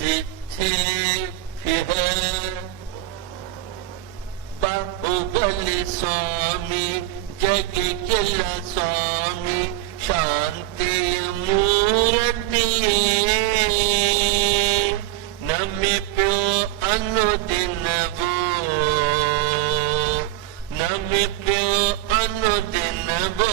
सिद्धि बाहुबली स्वामी जग किल स्वामी शांति मूर्ति नमि प्यो अनुदिन वो नमि प्यो अनुदिन वो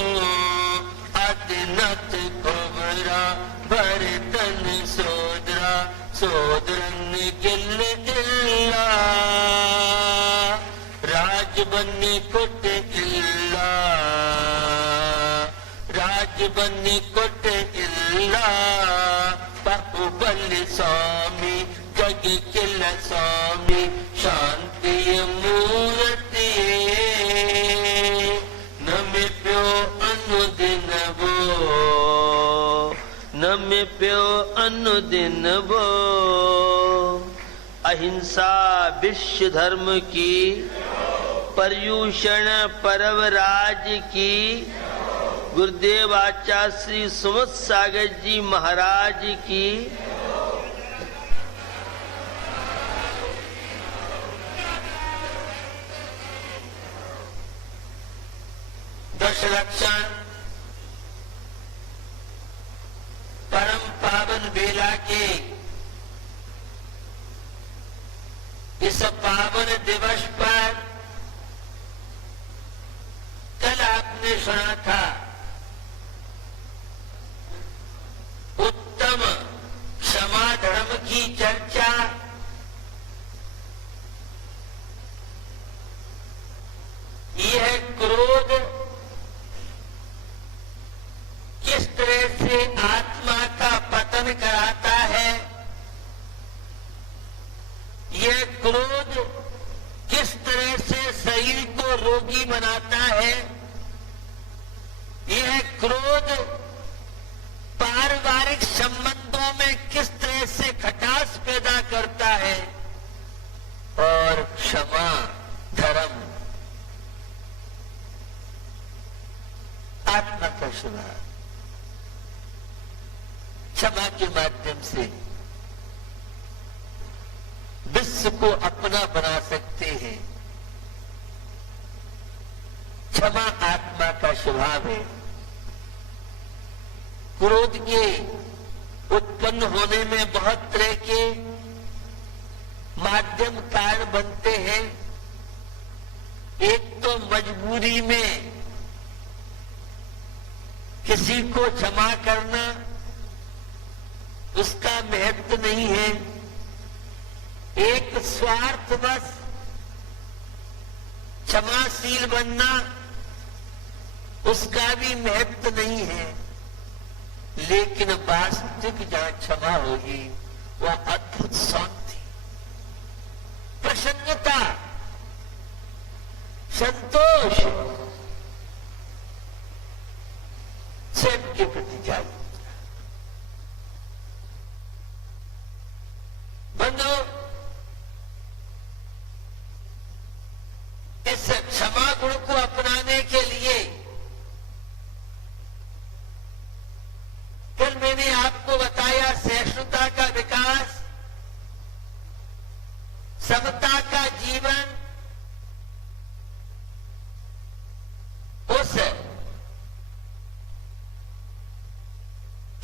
अदिनत कुबरा भरतन सोदरा सोदरन गिल इल्ला राजबन्नी कुट इल्ला राजबन्नी कुट इल्ला बाहुबली स्वामी जग किल स्वामी शांति मूर्ति नमि प्यो अनुदिन वो नमि प्यो अनुदिन वो अहिंसा विश्व धर्म की पर्यूषण परवराज की गुरुदेव आचार्य श्री सुमत सागर जी महाराज की दशलक्षण परम पावन बेला के इस पावन दिवस पर कल आपने सुना था उत्तम क्षमा धर्म की चर्चा। यह क्रोध किस तरह से आत्मा का पतन कराता है, यह क्रोध किस तरह से शरीर को रोगी बनाता है, यह क्रोध पारिवारिक संबंधों में किस तरह से खटास पैदा करता है, और क्षमा धर्म आत्मा का स्वभाव क्षमा के माध्यम से विश्व को अपना बना सकते हैं। क्षमा आत्मा का स्वभाव है। क्रोध के उत्पन्न होने में बहुत तरह के माध्यम कारण बनते हैं। एक तो मजबूरी में किसी को क्षमा करना, उसका महत्व नहीं है। एक स्वार्थवश क्षमाशील बनना, उसका भी महत्व नहीं है। लेकिन वास्तविक जहां क्षमा होगी वह अद्भुत शांति, प्रसन्नता, संतोष, स्वयं के प्रति जागरूकता। बंधु, इस क्षमा गुण को अपनाने के लिए कल मैंने आपको बताया सहिष्णुता का विकास, समता का जीवन, उस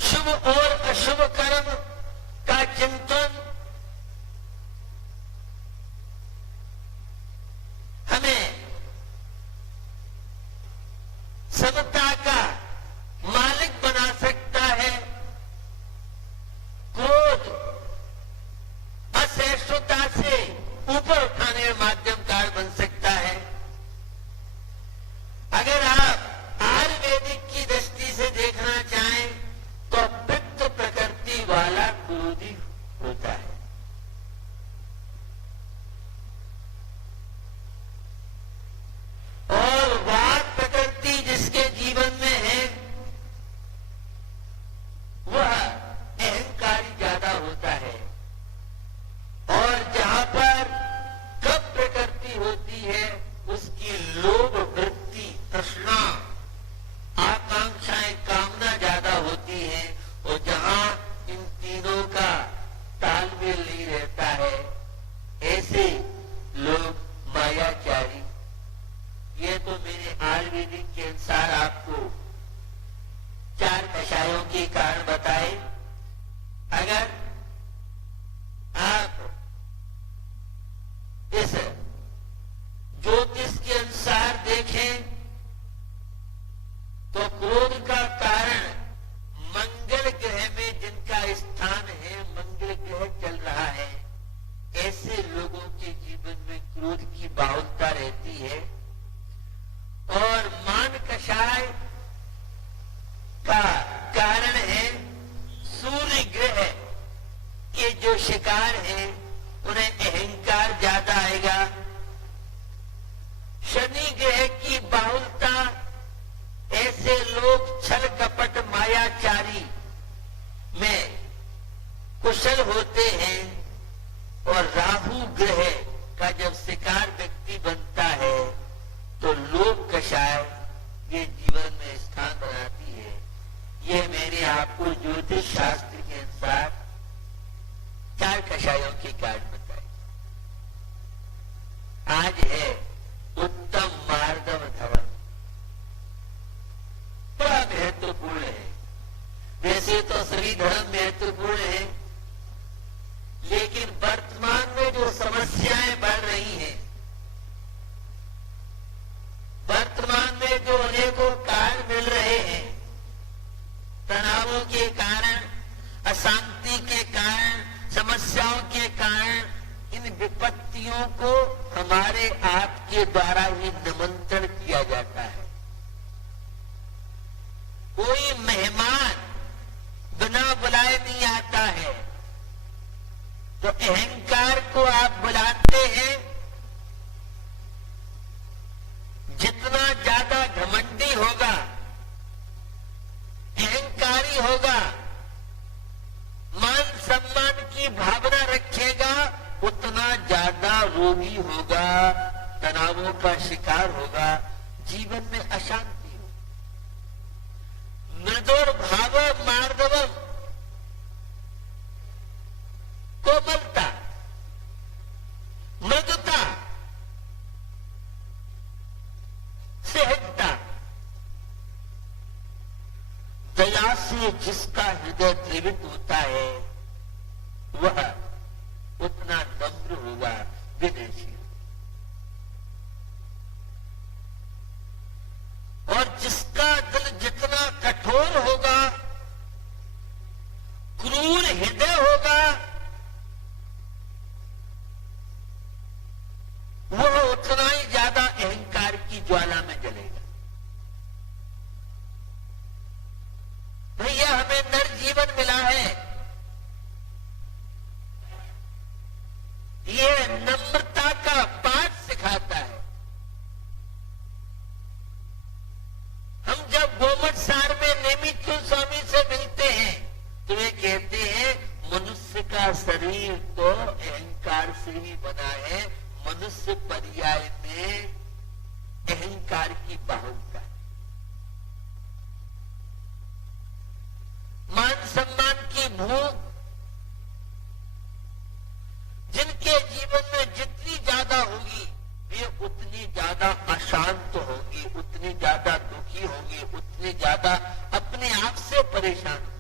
शुभ और अशुभ कर्म का चिंतन हमें समता का मालिक बना सकता है। क्रोध असहिष्णुता से ऊपर उठाने में माध्यम कार बन सकता है। अगर आप आयुर्वेदिक की दृष्टि से देखना चाहें तो पित्त प्रकृति वाला क्रोधी होता है। और वात प्रकृति जिसके जीवन आयुर्वेदिक के अनुसार आपको 4 कषायों के कारण बताए। अगर आप इस ज्योतिष के अनुसार देखें तो क्रोध का कारण मंगल ग्रह में जिनका स्थान है, मंगल ग्रह चल रहा है, ऐसे लोगों के जीवन में क्रोध की बाहुलता रहती है। और मान कषाय का कारण है सूर्य ग्रह के जो शिकार हैं उन्हें अहंकार ज्यादा आएगा। शनि ग्रह की बाहुलता, ऐसे लोग छल कपट मायाचारी में कुशल होते हैं। और राहु ग्रह का जब शिकार व्यक्ति बनता है तो लोभ कषाय ये जीवन में स्थान बनाती है। ये मैंने आपको ज्योतिष शास्त्र के अनुसार 4 कषायों के कारण बताए। आज है उत्तम मार्दव धर्म, बड़ा महत्वपूर्ण है। वैसे तो सभी धर्म महत्वपूर्ण है, लेकिन वर्तमान में जो समस्याएं बढ़ रही हैं, वर्तमान में जो अनेकों कारण मिल रहे हैं, तनावों के कारण, अशांति के कारण, समस्याओं के कारण, इन विपत्तियों को हमारे आपके द्वारा ही निमंत्रण किया जाता है। कोई मेहमान बिना बुलाए नहीं आता है, तो अहंकार को आप बुलाते हैं। जितना ज्यादा घमंडी होगा, अहंकारी होगा, मान सम्मान की भावना रखेगा, उतना ज्यादा रोगी होगा, तनावों का शिकार होगा, जीवन में अशांति हो। मृदुर भाव मार्दवम, कोमलता, मृदुता, सहजता, दया से जिसका हृदय द्रवित होता है वह उतना नम्र होगा, विनयशील। और जिसका दिल जितना कठोर होगा, क्रूर हृदय होगा, वह उतना ही ज्यादा अहंकार की ज्वाला में जलेगा। भैया हमें नर जीवन मिला है, यह नम्रता का पाठ सिखाता है। हम जब गोमट सार में नेमिचंद स्वामी से मिलते हैं तो वे कहते हैं मनुष्य का शरीर तो अहंकार से ही बना है, मनुष्य पर्याय में अहंकार की बाहुलता है। मान सम्मान की भूख जिनके जीवन में जितनी ज्यादा होगी, वे उतनी ज्यादा अशांत होंगे, उतनी ज्यादा दुखी होंगे, उतनी ज्यादा अपने आप से परेशान होंगे।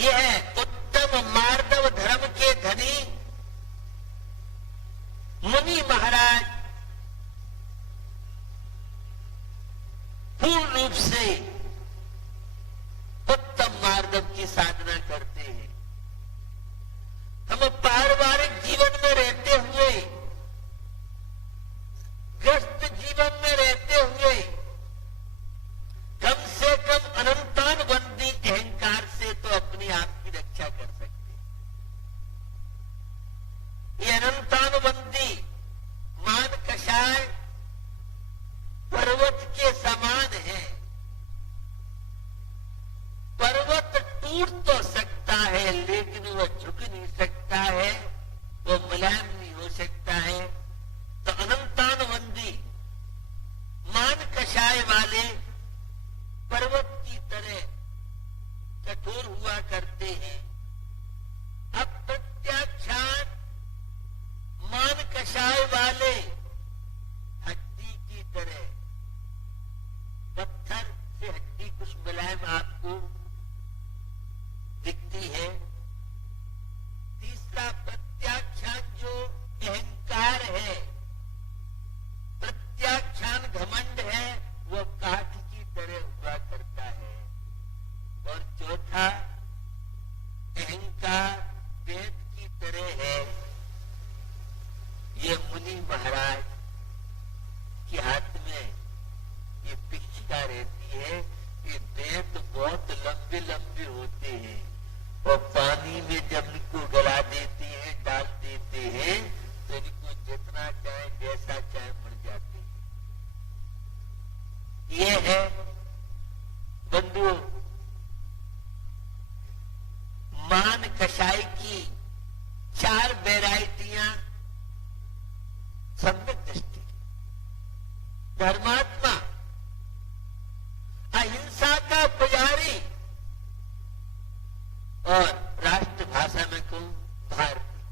यह उत्तम मार्दव धर्म के धनी मुनि महाराज पूर्ण रूप से उत्तम मार्दव की साधना करते हैं। हम पारिवारिक जीवन में रहते हुए, ग्रस्त जीवन में रहते हुए, कम से कम अनंतानुबंधी अहंकार से तो अपने आप की रक्षा कर सकते हैं। ये अनंतानुबंधी मान कषाय पर्वत के समान है। पर्वत टूट तो सकता है लेकिन वह झुक नहीं सकता है, वह मुलायम नहीं हो सकता है। तो अनंतानुबंधी मान कषाय वाले पर्वत की तरह कठोर हुआ करते हैं। अब प्रत्याख्यान मान मान कषाय वाले हड्डी की तरह, पत्थर से हड्डी कुछ मुलायम आपको दिखती है। तीसरा प्रत्याख्यान जो अहंकार है, प्रत्याख्यान घमंड है, वो काठ की तरह हुआ करता है। और चौथा अहंकार वेद की तरह है। ये मुनि महाराज के हाथ में ये पिक्षिका रहती है। ये वेद बहुत लंबे लंबे होते हैं और पानी में जब इनको गला देते हैं, डाल देते हैं, तो इनको जितना चाहे जैसा चाहे मर जाते हैं। ये है बंधुओं मान कषाय की 4 वैरायटियां सम्यक दृष्टि। धर्मात्मा, अहिंसा का पुजारी और राष्ट्रभाषा में कहूं भारतीय।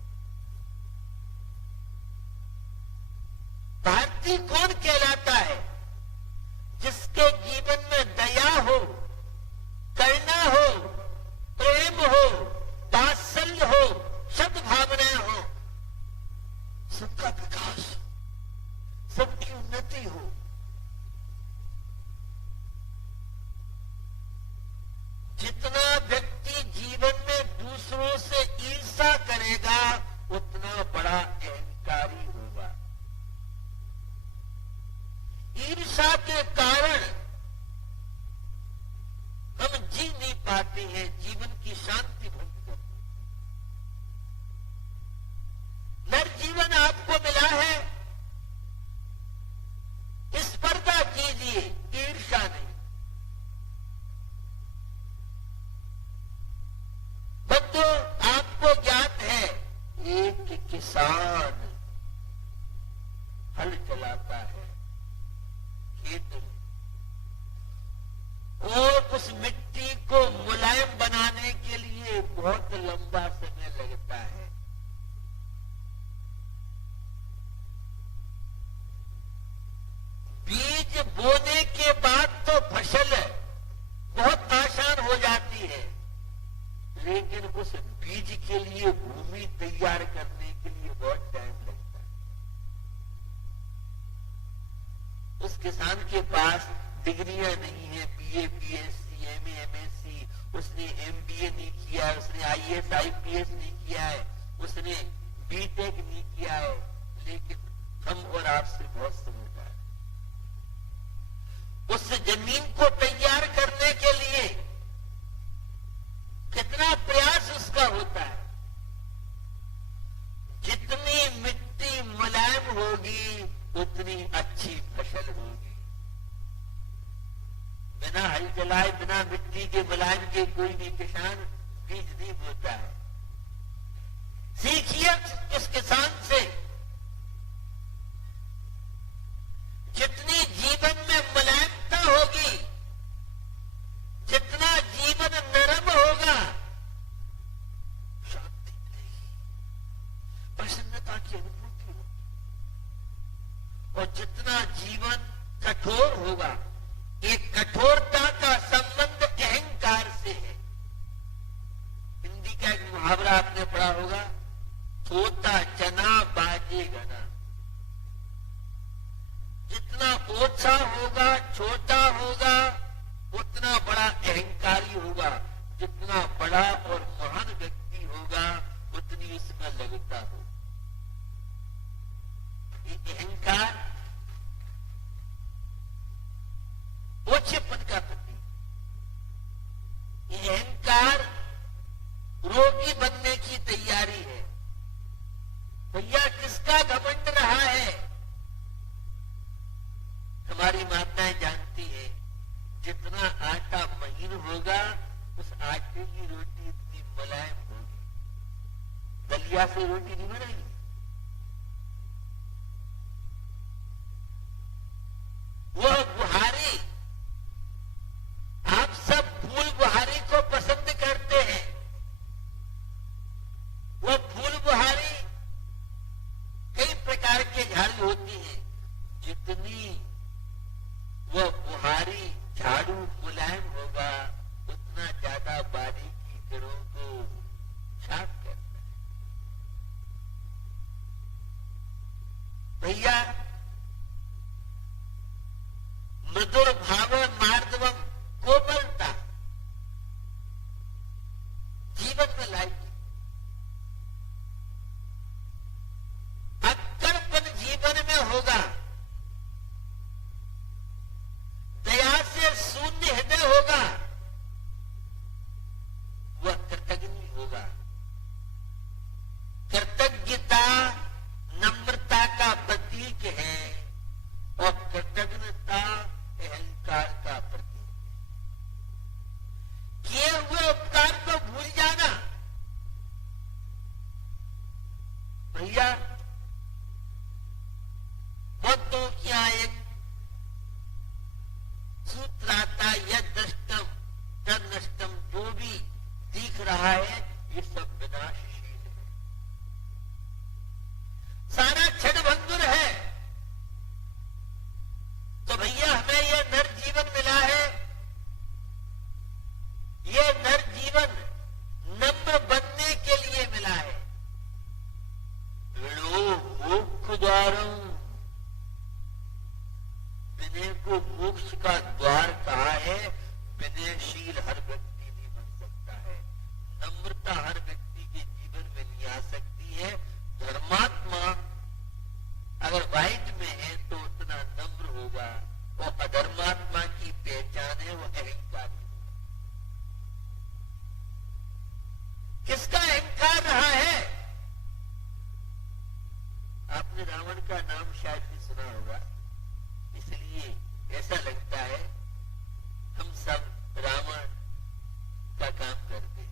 भारतीय कौन कहलाता है? जिसके जीवन में दया हो, करुणा हो, प्रेम हो, वात्सल्य हो, सद्भावनाएं हो, सबका विकास, सबकी उन्नति हो। जितना व्यक्ति जीवन में दूसरों से ईर्ष्या करेगा उतना बड़ा अहंकारी होगा। ईर्ष्या के कारण हम जी नहीं पाते हैं, जीवन की शांति भंग करते। नरजीवन आपको मिला है, स्पर्धा कीजिए, ईर्ष्या नहीं। बंधु आपको ज्ञात है, एक किसान हल चलाता है खेत में, और उस मिट्टी को मुलायम बनाने के लिए बहुत लंबा समय लगता है। बीज बोने के बाद तो फसल बहुत आसान हो जाती है, लेकिन उस बीज के लिए भूमि तैयार करने के लिए बहुत टाइम लगता है। उस किसान के पास डिग्रियां नहीं है, बीए, बीएससी, एमए, एमएससी, उसने एमबीए नहीं किया है, उसने आईएएस, आईपीएस नहीं किया है, उसने बीटेक नहीं किया है, लेकिन हम और आपसे बहुत समझदार है। उस जमीन को तैयार करने के लिए कितना प्रयास उसका होता है। जितनी मिट्टी मुलायम होगी उतनी अच्छी फसल होगी। बिना हल चलाए, बिना मिट्टी के मुलायम के कोई भी किसान बीज नहीं बोता है। सीखिए उस किसान से। जितनी जीवन में मुलायमता होगी, जितना जीवन नरम होगा, शांति मिलेगी, प्रसन्नता की अनुभूति होगी। और जितना जीवन कठोर होगा, एक कठोरता का संबंध अहंकार से है। हिंदी का एक मुहावरा आपने पढ़ा होगा, छोटा चना बाजे गना। जितना ओछा होगा, छोटा होगा, उतना बड़ा अहंकारी होगा। जितना बड़ा और महान व्यक्ति होगा उतनी उसमें लगता हो। ये अहंकार ओछेपन का प्रतीक। ये अहंकार रोगी बनने की तैयारी है। भैया किसका घमंड रहा है? हमारी माताएं जानती है, जितना आटा महीन होगा उस आटे की रोटी इतनी मुलायम होगी। दलिया से रोटी नहीं बनेगी। वह बुहारी, आप सब फूल बुहारी को पसंद करते हैं। वह फूल बुहारी कई झाड़ू होती है, जितनी वह बुहारी झाड़ू मुलायम होगा उतना ज्यादा बारीक कीचड़ों को साफ करता है। भैया मृदुर भाव मार्दवम कोमलता जीवन में लाइए। अक्कड़पन जीवन में होगा, दया से शून्य हृदय होगा, वह कृतज्ञ होगा। कृतज्ञता नम्रता का प्रतीक है और कृतज्ञता अहंकार का प्रतीक है। किए हुए उपकार को भूल जाना। भैया बुद्धों की यहाँ एक सूत्र आता, यद दृष्टम तद नष्टम, जो भी दिख रहा है ये सब विनाशशील है, सारा क्षणभंगुर है। तो भैया हमें ये नर जीवन मिला है, ये नर जीवन नम्र बनने के लिए मिला है। मोक्ष द्वारम, विनय को मोक्ष का द्वार कहा है। विनयशील हर व्यक्ति नहीं बन सकता है, नम्रता हर व्यक्ति के जीवन में नहीं आ सकती है। धर्मात्मा अगर वाइट में है तो उतना नम्र होगा, और अधर्मात्मा की पहचान है वो अहंकार। किसका अहंकार रहा है? आपने रावण का नाम शायद भी सुना होगा, इसलिए ऐसा लगता है हम सब रावण का काम करते हैं।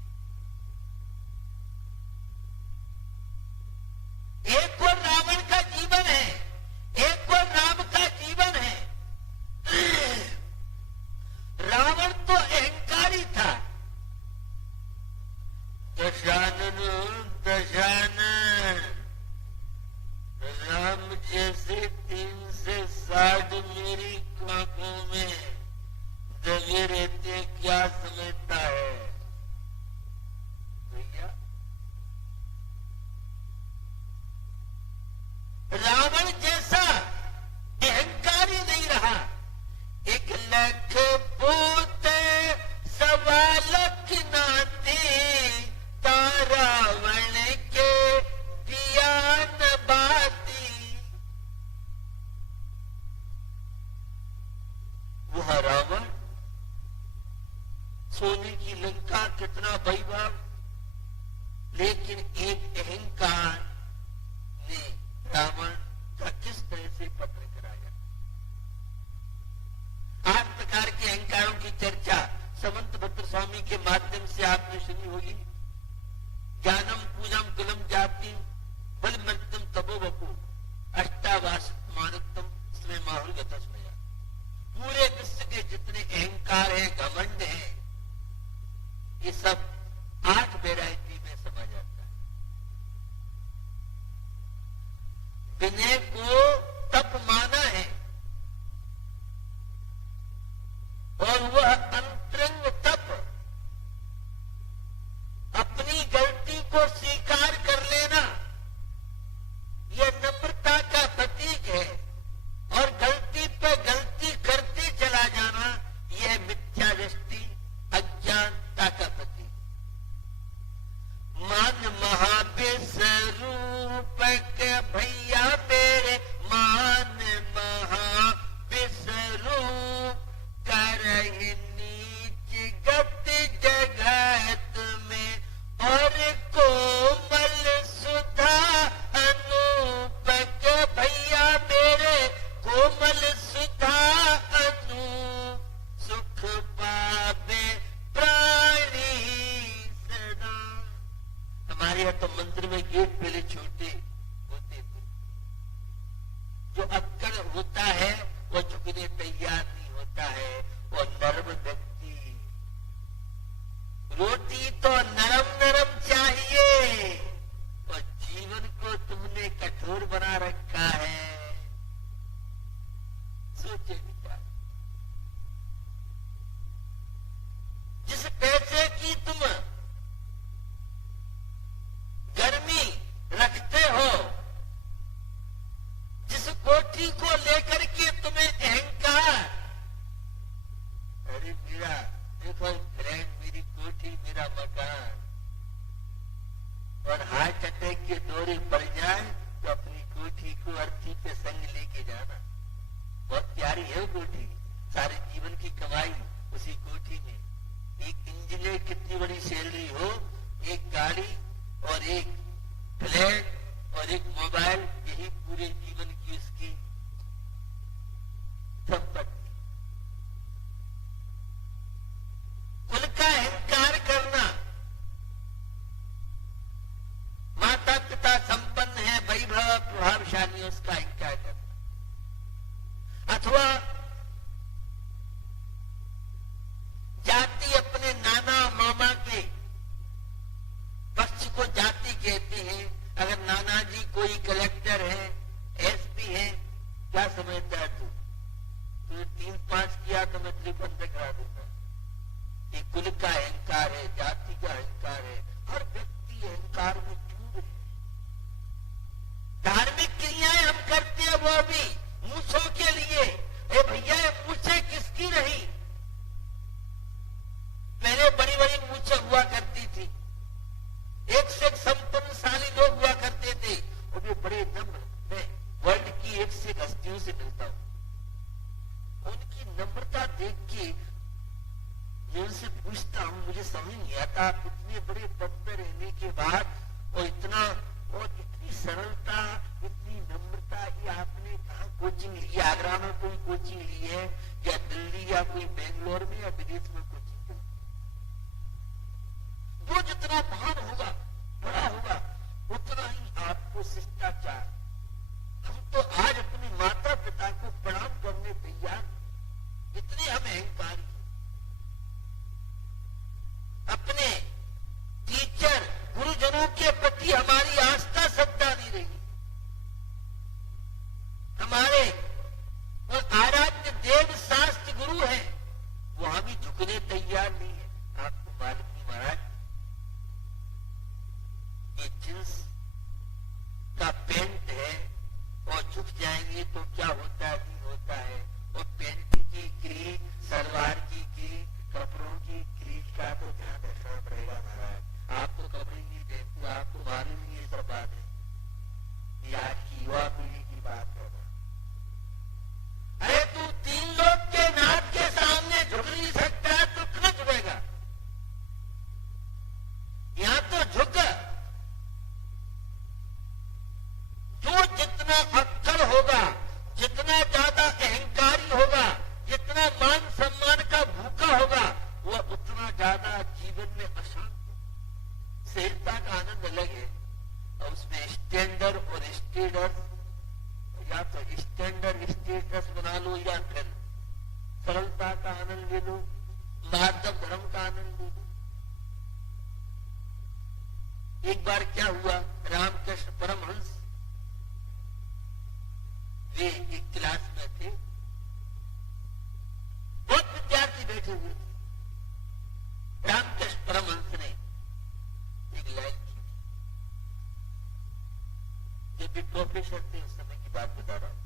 एक और रावण का जीवन है, एक और राम का जीवन है। रावण तो अहंकारी था। दशानन दशानन, राम जैसे 3 से 60 मेरी आंखों में दबे रहते क्या समझता है भैया? रावण जैसा अहंकारी नहीं रहा। 1 लाख पोते सवा लाख नाते, रावण के दिया न बाती। वह रावण सोने की लंका कितना वैभव, लेकिन एक अहंकार ने रावण का किस तरह से पत्र कराया। 8 प्रकार के अहंकारों की चर्चा समंत भद्र स्वामी के माध्यम से आपने सुनी होगी। ज्ञानम पूजम कुलम जाति बल मृतम तबो बपू अष्टावास मानतम स्वे माहुल गतस्मया। पूरे विश्व के जितने अहंकार है, घमंड है, ये सब 8 वैरायटी में समा जाता है। विनय को तप माना है, और वह अंतरंग तप अपनी गलती को स्वीकार कर लेना, यह नम्रता का प्रतीक है। और गलती पर गलती करते चला जाना, यह मिथ्या दृष्टि अज्ञानता का प्रतीक। मान महाविस्वरूप के भैया मेरे, मान महाविस्वरूप करहि नीच गति जगत में, और कोमल सुधा अनूप के भैया मेरे, कोमल सुधा अनूप सुख पावे प्राणी सदा। हमारे यहाँ तो मंदिर में गेट पहले छोटे होते थे। जो अक्कड़ होता है वो झुकने तैयार नहीं होता है, वो नर्म व्यक्ति। रोटी तो नरम नरम चाहिए, और जीवन को तुमने कठोर बना रखा है। ऊंचे विचार। जिस पैसे की तुम गर्मी रखते हो, जिस कोठी को लेकर के तुम्हें अहंकार, अरे मेरा देखो फ्रेंड, मेरी कोठी, मेरा मकान, और हार्ट अटैक के दौरे पड़ जाए तो अपनी कोठी को अर्थी पे संग लेके जाना। बहुत प्यारी है वो कोठी, सारे जीवन की कमाई उसी कोठी में। एक इंजीनियर कितनी बड़ी सैलरी हो, एक गाड़ी और एक फ्लैट और एक मोबाइल, यही पूरे जीवन की उसकी संपत्ति। कुल का अहंकार करना, माता पिता संपन्न है, वैभव प्रभावशाली, उसका अहंकार करना, अथवा जाति अपने नाना मामा के पक्ष को जाति कहते हैं। अगर नाना जी कोई कलेक्टर है, एसपी है, क्या समझता है तू 3-5 किया तो मैं त्रिपंथ करा दूंगा। ये कुल का अहंकार है, जाति का अहंकार है। हर व्यक्ति अहंकार में चूर है। धार्मिक क्रियाएं हम करते हैं वो भी मूछों के लिए। ए भैया, मूछें किसकी रही? पहले बड़ी बड़ी मूछें हुआ करती थी, एक से एक संपन्नशाली लोग हुआ करते थे, और वे बड़े नम्र। मैं वर्ल्ड की एक से एक हस्तियों से मिलता हूं, उनकी नम्रता देख के मैं उनसे पूछता हूं, मुझे समझ नहीं आता, आप इतने बड़े पद पर रहने के बाद और इतना और इतनी सरलता, इतनी नम्रता, ये आपने कहाँ कोचिंग ली है? आगरा में कोई कोचिंग ली है, या दिल्ली, या कोई बेंगलोर में, या विदेश में कोचिंग? जो जितना महान होगा, बड़ा होगा, उतना ही आपको शिष्टाचार। हम तो आज अपने माता पिता को प्रणाम करने तैयार, इतने हम अहंकारी। अपने टीचर गुरुजनों के प्रति हमारी आस्था श्रद्धा नहीं रही। हमारे वो आराध्य देव शास्त्र गुरु हैं, वो हम ही झुकने तैयार नहीं है। आपको मालूम महाराज, ये जींस का पैंट है और झुक जाएंगे तो क्या होता है, नहीं होता है। और पैंट की क्री, सलवार की क्री, कपड़ों की क्री का तो ध्यान रखना पड़ेगा महाराज। आप तो कपड़े नहीं देते, आपको मालूम नहीं, ये सब बात है। ये आज की युवा पीढ़ी की बात है। अरे तू 3 लोग के नाथ के सामने झुक नहीं सकता है तो क्यों झुकेगा? यहां तो झुक। जो जितना अक्कड़ होगा, जितना ज्यादा अहंकारी होगा, जितना मान सम्मान का भूखा होगा, वह उतना ज्यादा जीवन में अशांत। सहजता का आनंद अलग है, और उसमें स्टैंडर्ड और स्टेटस, या तो स्टैंडर्ड स्टेटस बना लो, या फिर सरलता का आनंद ले लो, माधव धर्म का आनंद ले लो। एक बार क्या हुआ, रामकृष्ण परमहंस वे एक क्लास में थे, बहुत विद्यार्थी बैठे हुए थे। रामकृष्ण परमहंस ने एक लाइन की, जब भी प्रोफेसर थे उस समय की बात बता रहा हूं।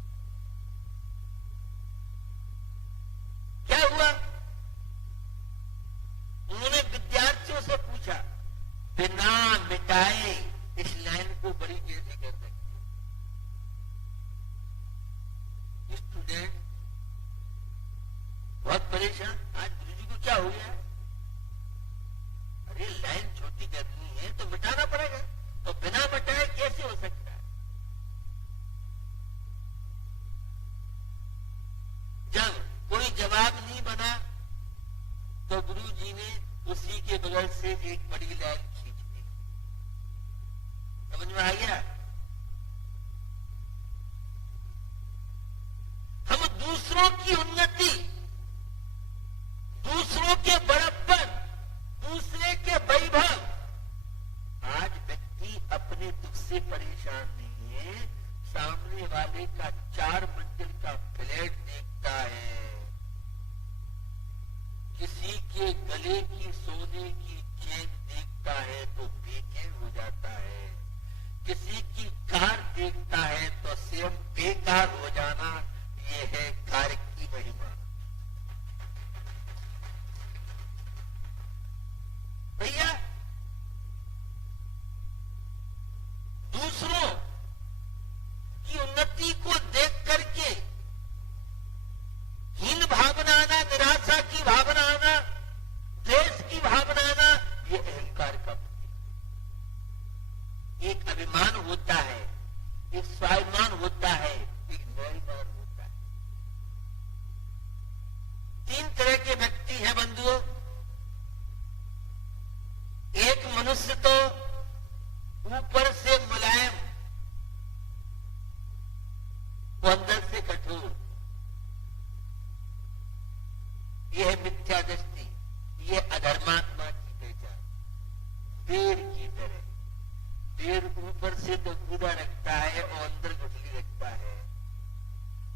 क्या हुआ, उन्होंने विद्यार्थियों से पूछा, बिना मिटाए इस लाइन को बड़ी कैसे कर सकते? स्टूडेंट बहुत परेशान, आज गुरुजी को क्या हो गया? अरे लाइन छोटी करनी है तो मिटाना पड़ेगा, तो बिना मिटाए कैसे हो सकता है? जब कोई जवाब नहीं बना तो गुरुजी ने उसी के बगल से एक बड़ी लाइन खींच दी। समझ में आ गया? हम दूसरों की उन्नति, दूसरों के बड़प्पन, दूसरे के वैभव, आज व्यक्ति अपने दुख से परेशान नहीं है, सामने सामने वाले का 4 मंजिल का फ्लैट देखता है, किसी के गले की सोने की चेन देखता है तो बेचैन हो जाता है, किसी की कार देखता है तो स्वयं बेकार हो जाना, ये है कार की महिमा। भैया दूसरों की उन्नति को देख करके हीन भावना आना, निराशा की भावना आना, द्वेष की भावना आना, ये अहंकार का एक अभिमान होता है, एक स्वाभिमान होता है, एक निर्माण होता है। 3 तरह के व्यक्ति हैं बंधुओं। एक मनुष्य तो ऊपर से मुलायम, वो अंदर से कठोर, यह है मिथ्या दृष्टि, यह अधर्मात्मा की पहचान। पेड़ की तरह, पेड़ ऊपर से तो कूदा रखता है और अंदर गुठली रखता है,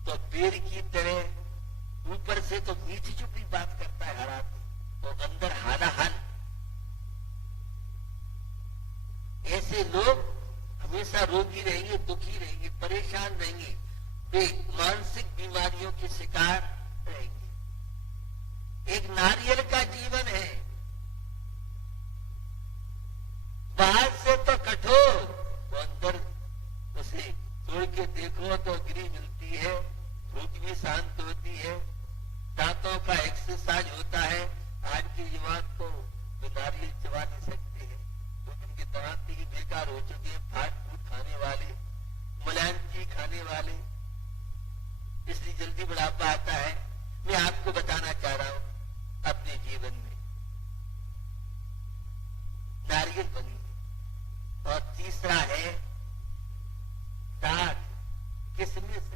तो पेड़ की तरह ऊपर से तो मीठी चुपी बात करता है हर आदमी, और अंदर हालाहाल। ऐसे लोग हमेशा रोगी रहेंगे, दुखी रहेंगे, परेशान रहेंगे, वे मानसिक बीमारियों के शिकार रहेंगे। एक नारियल का जीवन है, बाहर से तो कठोर, तो अंदर उसे तोड़ के देखो तो गिरी मिलती है, भूख भी शांत होती है, दांतों का एक्सरसाइज होता है। आज के युवा को नारियल चबा नहीं सकते हैं, उनके दांत ही बेकार हो चुके हैं, फास्ट फूड खाने वाले, मुलायम चीज खाने वाले, इसलिए जल्दी बुढ़ापा आता है। मैं आपको बताना चाह रहा हूं अपने जीवन में नारियल बनी। और तीसरा है दांत, किसमिस,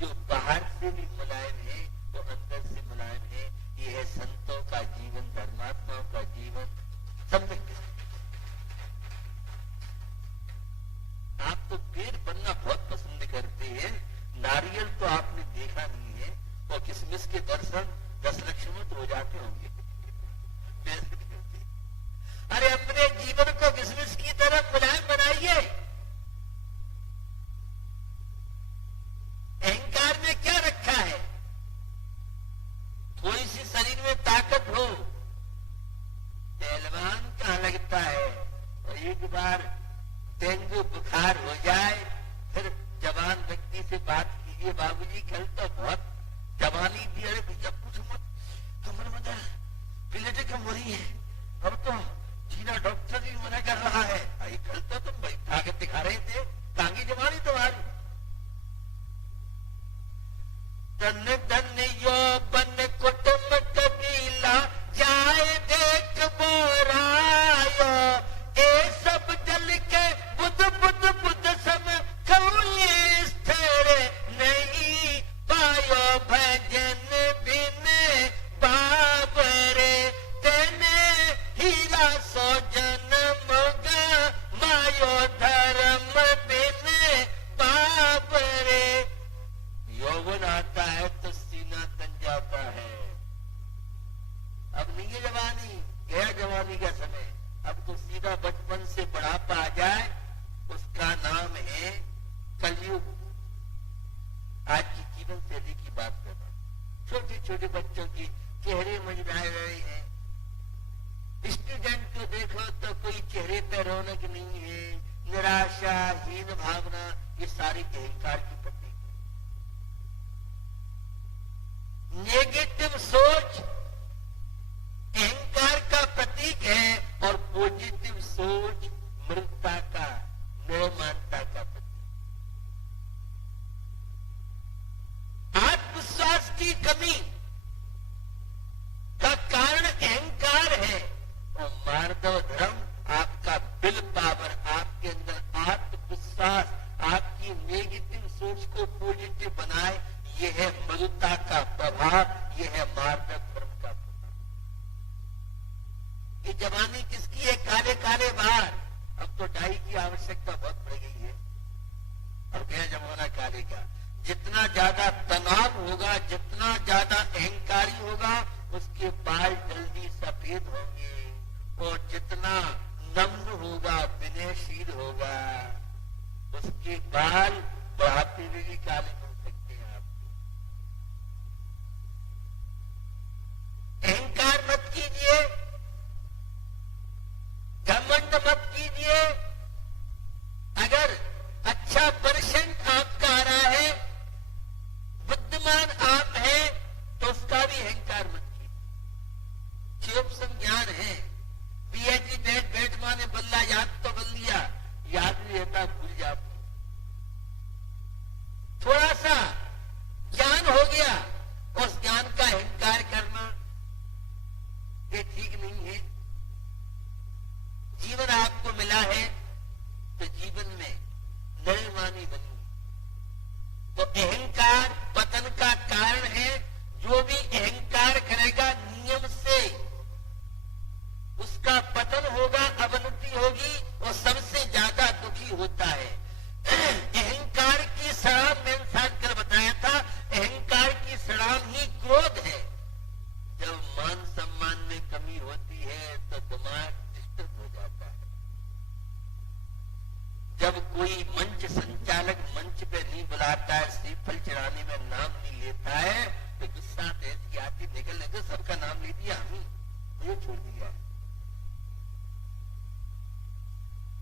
जो बाहर से भी मुलायम है तो अंदर से मुलायम है। यह है संतों का जीवन, धर्मात्माओं का जीवन। सब आप तो पेड़ बनना बहुत पसंद करते हैं, नारियल तो आपने देखा नहीं है, और किसमिस के दर्शन 10 लक्ष में तो हो जाते होंगे। अरे अपने जीवन को किसमिस की तरफ मुलायम बनाइए। अहंकार में क्या रखा है? थोड़ी सी शरीर में ताकत हो, पहलवान कहां लगता है, और एक बार डेंगू बुखार हो जाए, फिर जवान व्यक्ति से बात कीजिए, बाबूजी कल तो बहुत जवानी थी, अरे भैया कुछ मत, कमर में दर्द, प्लेटें कम हो रही है, अब तो जीना डॉक्टर भी मना कर रहा है। भाई कल तो तुम भाई ताकत दिखा रहे थे, कांगी जवानी तुम्हारी। धन धन यौवन कुटुंब कबीला, जाए देख बोरायो, ए सब जल के बुध बुध बुध सब खौले स्थिर नहीं पायो, भजन बिन बाबरे तेने हीरा सो जन्म गा, मायो धर्म बिन बाबरे। यौवन आता है तो सीना तन जाता है। अब नहीं है जवानी, गया जवानी का समय, अब तो सीधा बचपन से बुढ़ापा आ जाए, उसका नाम है कलयुग। आज की जीवन शैली की बात कर रहा हूं। छोटे छोटे बच्चों की चेहरे मुरझाए रहे हैं, स्टूडेंट को देखो तो कोई चेहरे पर रौनक नहीं है, निराशा, हीन भावना, ये सारी अहंकार की प्रतीक है। नेगेटिव सोच अहंकार का प्रतीक है, और पॉजिटिव सोच मृतता का, निर्माणता का प्रतीक। आत्मविश्वास की कमी का कारण अहंकार है, और मार्दव धर्म आपका विल पावर, आपके अंदर आत्मविश्वास, आपकी नेगेटिव सोच को पॉजिटिव बनाए, यह है मृतता का प्रभाव, यह है मार्दव धर्म का प्रभाव। ये जवानी किसकी है? काले काले बाल। अब तो डाई की आवश्यकता बहुत बढ़ गई है, अब गया जमाना काले का। जितना ज्यादा तनाव होगा, जितना ज्यादा अहंकारी होगा, उसके बाल जल्दी सफेद होंगे, और जितना नम्र होगा, विनयशील होगा, उसके बाल बढ़ाते हुए भी काले हो सकते हैं। आप अहंकार मत कीजिए, घमंड मत कीजिए। अगर अच्छा परसेंट आपका आ रहा है, बुद्धिमान आप हैं, तो उसका भी अहंकार मत कीजिए। चोपसम ज्ञान है, पीएचडी बैठ माने बल्ला, याद तो बल लिया, याद नहीं रहता, भूल जाते। थोड़ा सा ज्ञान हो गया, उस ज्ञान का अहंकार करना ये ठीक नहीं है। जीवन आपको मिला है तो जीवन में निर्माणी बनी, तो अहंकार पतन का कारण है। जो भी अहंकार करेगा नियम से, उसका पतन होगा, अवनति होगी, और सबसे ज्यादा दुखी होता है। अहंकार की सड़ाम मैंने साथ कर बताया था, अहंकार की सड़ाम ही क्रोध है। जब मान सम्मान में कमी होती है तो दिमाग डिस्टर्ब हो जाता है। जब कोई मंच संचालक मंच पे नहीं बुलाता है, श्रीफल चढ़ाने में नाम नहीं लेता है, तो गुस्सा ऐसी आती, निकल लेते, सबका नाम ले दिया, हम ये छोड़ दिया।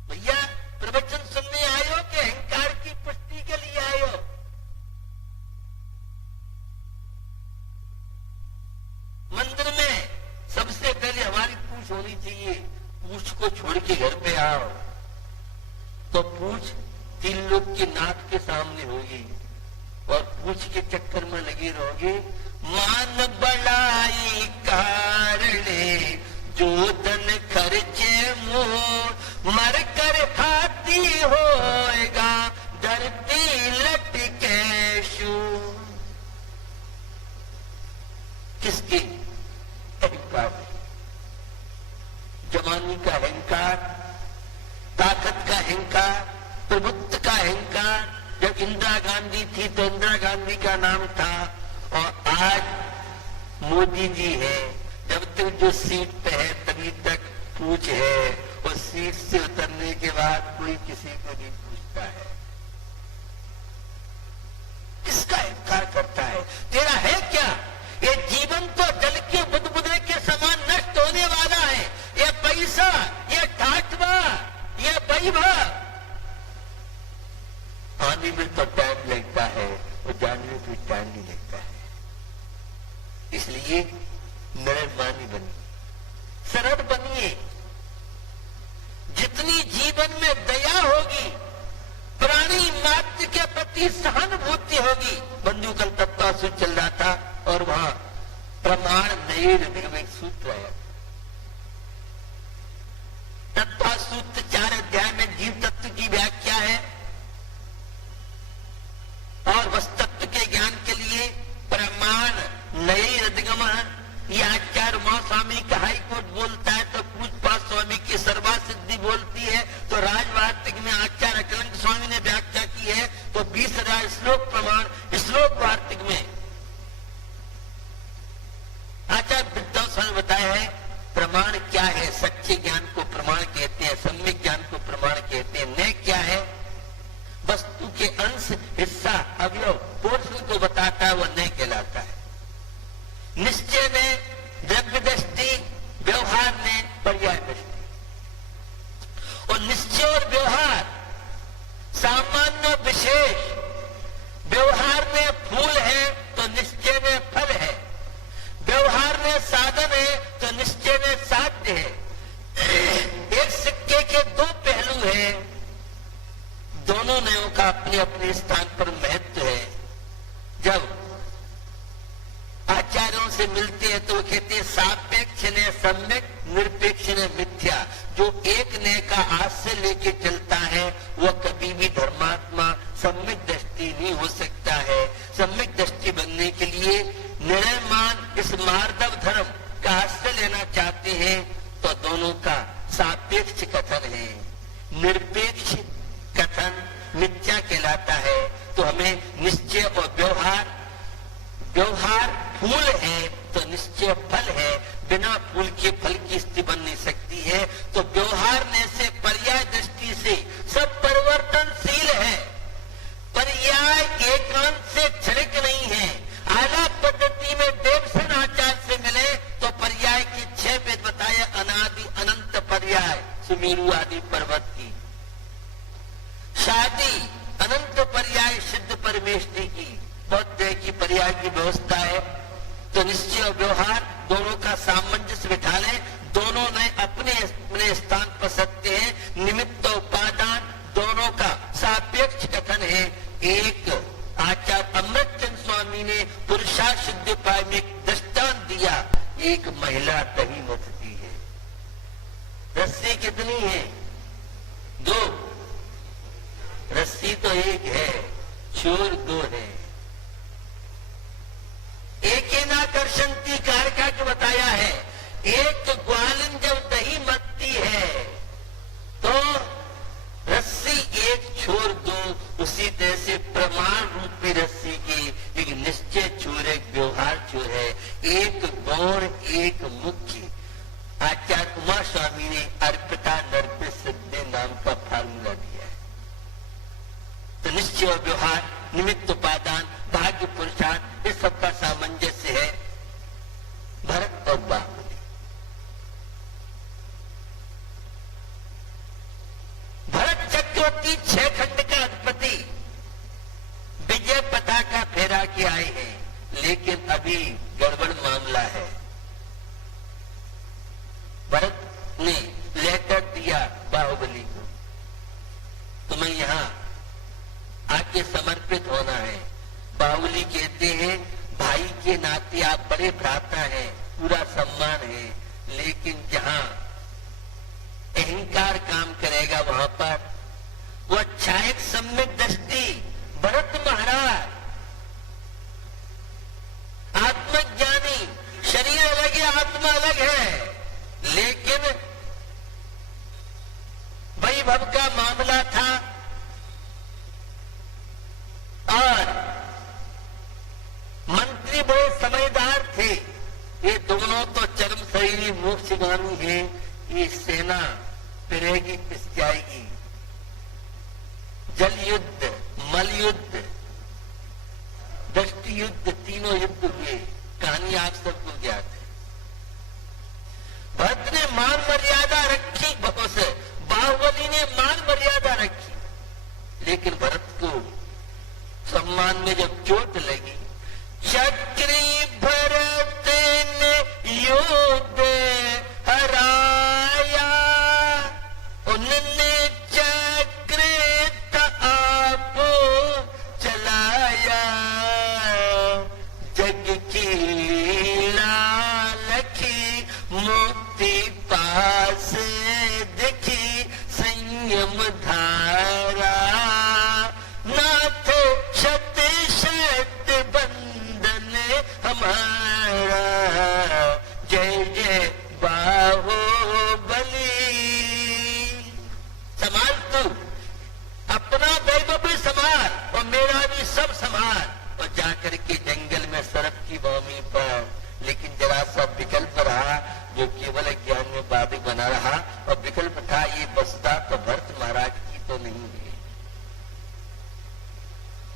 भैया प्रवचन सुनने आए हो कि अहंकार की पुष्टि के लिए आए हो? मंदिर में सबसे पहले हमारी पूछ होनी चाहिए। पूछ को छोड़ के घर पे आओ तो पूछ 3 लोग की नाक के सामने होगी, और पूछ के चक्कर में लगे रहोगे। मान बढ़ाई कारणे जो धन खर्चे मोह, मर कर खाती होएगा धरती लटके शू। किसके अहंकार? जवानी का अहंकार, ताकत का अहंकार, प्रभुत्व का अहंकार। जब इंदिरा गांधी थी तो इंदिरा गांधी का नाम था, और आज मोदी जी है। जब तक जो सीट पे है तभी तक पूछ है, और सीट से उतरने के बाद कोई किसी को नहीं पूछता है। किसका अहंकार करता है? तेरा है क्या? ये जीवन तो जल के बुदबुदे के समान नष्ट होने वाला है। ये पैसा, ये ठाठवा, ये वैभव आने में तो टाइम लगता है, और जाने में भी टाइम नहीं लगता है। इसलिए निर्माणी बनिए, सरल बनिए। जितनी जीवन में दया होगी, प्राणी मात्र के प्रति सहानुभूति होगी। बंधु कल तत्वासु चल रहा था, और वहां प्रमाण नए एक सूत्र है। तत्वासूत्र 4 अध्याय में जीव तत्व की व्याख्या है, और वस्तत्व के ज्ञान के लिए प्रमाण नए रदगम। ये आचार्य महास्वामी का हाईकोर्ट बोलता है तो पूजपाठ स्वामी की सर्वा सिद्धि बोलती है, तो राजवार्तिक में आचार्य अकलंक स्वामी ने व्याख्या की है, तो 20,000 श्लोक प्रमाण श्लोक वार्तिक में आचार्य विद्वांस ने बताया है। प्रमाण क्या है? सच्चे ज्ञान को प्रमाण कहते हैं, सम्यक ज्ञान को प्रमाण कहते हैं। नय क्या है? वस्तु के अंश, हिस्सा, अवयव, पोर्शन को बताता है, वह नय कहलाता है। निश्चय में द्रव्य दृष्टि, व्यवहार में पर्याय दृष्टि। और निश्चय और व्यवहार सामान्य विशेष। व्यवहार में फूल है तो निश्चय में फल है, व्यवहार में साधन है तो निश्चय में साध्य है। एक सिक्के के 2 पहलू हैं, दोनों नयों का अपने अपने स्थान पर महत्व है। जब आचार्यों से मिलते हैं तो वो कहते हैं सापेक्ष ने सम्यक, निरपेक्ष ने मिथ्या। जो एक नय का आज से लेके चलता है वह कभी भी धर्मात्मा सम्यक दृष्टि नहीं हो सकता है। सम्यक दृष्टि बनने के लिए निर्णयमान इस मार्दव धर्म का आश्रय लेना चाहते हैं तो दोनों का सापेक्ष कथन है। निरपेक्ष कथन मिथ्या कहलाता है। निश्चय और व्यवहार। व्यवहार फूल है तो निश्चय फल है, बिना फूल के फल की स्थिति बन नहीं सकती है। तो व्यवहार ने से पर्याय दृष्टि से सब परिवर्तनशील है। पर्याय एकांत से क्षणिक नहीं है। आला पद्धति में देवसेन आचार्य से मिले तो पर्याय की 6 वेद बताए, अनादि अनंत पर्याय सुमेरु आदि पर्वत की। शादी अनंत पर्याय सिद्ध परमेष्टि की, बौद्ध की पर्याय की व्यवस्था है। तो निश्चय और व्यवहार दोनों का सामंजस्य बिठा लें, दोनों ने अपने अपने स्थान पर सत्य है। निमित्त उपादान दोनों का सापेक्ष कथन है। एक आचार्य अमृतचंद स्वामी ने पुरुषार्थ सिद्ध उपाय में एक दृष्टांत दिया, एक महिला दही मथती है। रस्सी कितनी है? 2। रस्सी तो एक है, चोर 2 है। एक नाकर्षंती कारका के बताया है। एक ग्वालिन जब दही मथती है तो रस्सी एक छोर 2, उसी तरह से प्रमाण रूपी रस्सी की एक निश्चय चोर, एक व्यवहार चोर है। एक गौण एक मुख्य। आचार्य उमा स्वामी ने अर्पिता नर्पित सिद्धे नाम का फार्मूला दिया है। तो निश्चय और व्यवहार, निमित्त उपादान, भाग्य पुरुषार्थ, इस सबका सामंजस्य है भरत और बाहुबली। भरत चक्रवर्ती 6 खंड का अधिपति विजय पताका फहरा के आए हैं, लेकिन अभी गड़बड़ मामला है। भरत ने लेटर दिया बाहुबली को, तुम्हें यहां आके समर्पित होना है। बाहुबली कहते हैं भाई के नाते आप बड़े भ्राता हैं, पूरा सम्मान है, लेकिन जहां अहंकार काम करेगा वहां पर वो अच्छा एक सम्यक दृष्टि। भरत महाराज आत्मज्ञानी, शरीर अलग है आत्मा अलग है, लेकिन वैभव का मामला था और मंत्री बड़े समझदार थे। ये दोनों तो चरम शरीरी मोक्षगामी है। ये सेना फिरेगी पिस जाएगी। जल युद्ध, मल युद्ध, दृष्टि युद्ध, तीनों युद्ध हुए। कहानी आप सबको ज्ञात है। भरत ने मान मर्यादा रखी, बाहुबली ने मान मर्यादा रखी, लेकिन भरत को सम्मान में जब चोट लगी, चक्री भरत ने युद्ध हराया, उनने चक्र आप चलाया, जग की लालखी मुक्ति पास दिखी, संयम धारा नाथ शत शत बंधन हमारा, जय जय बाहुबली। संभाल तू अपना वैभव भी संभाल और मेरा भी सब संभाल, और जाकर के जंगल में सर्प की भूमि पर। लेकिन जरा सा विकल्प रहा जो केवल ज्ञान में बाधिक बना रहा, और विकल्प था ये बसता तो भरत महाराज की तो नहीं है।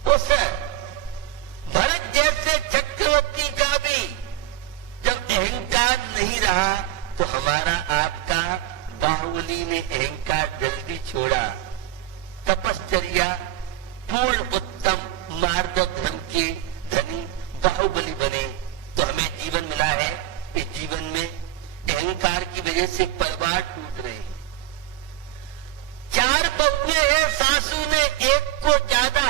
उस भरत जैसे चक्रवर्ती का भी जब अहंकार नहीं रहा तो हमारा आपका बाहुबली ने अहंकार जल्दी छोड़ा। तपश्चर्या पूर्ण उत्तम मार्ग धर्म के धनी बाहुबली बने तो हमें जीवन मिला है। इस जीवन में अहंकार की वजह से परिवार टूट रहे हैं। 4 बउए हैं, सासू ने एक को ज्यादा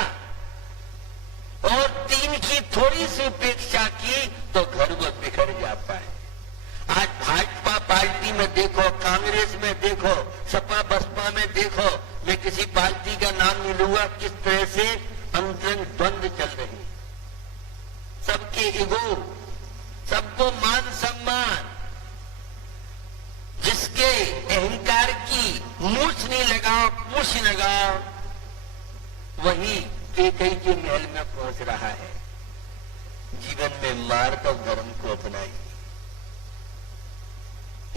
और 3 की थोड़ी सी उपेक्षा की तो घर वो बिखर जाता है। आज भाजपा पार्टी में देखो, कांग्रेस में देखो, सपा बसपा में देखो, मैं किसी पार्टी का नाम नहीं लूंगा, किस तरह से अंतरंग द्वंद्व चल रही है। सबके ईगो, सबको मान सम्मान, जिसके अहंकार की मूछ नहीं लगाओ, पूछ लगाओ, वही कैकई के महल में पहुंच रहा है। जीवन में मार्ग और धर्म को अपनाइए।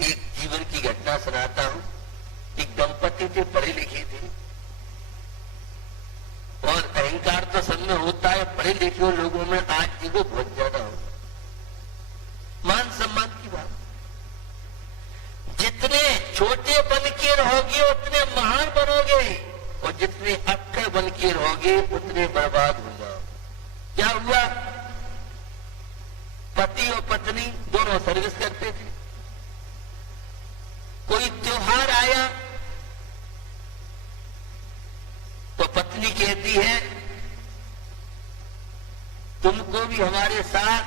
एक जीवन की घटना सुनाता हूं। एक दंपति थे, पढ़े लिखे थे, और अहंकार तो सब में होता है, पढ़े लिखे लोगों में आज देखो बहुत ज्यादा होगा। मान सम्मान की बात, जितने छोटे बन के रहोगे उतने महान बनोगे, और जितने अक्कड़ बन के रहोगे उतने बर्बाद हो जाओ। क्या हुआ? पति और पत्नी दोनों सर्विस करते थे। कोई त्योहार आया तो पत्नी कहती है तुमको भी हमारे साथ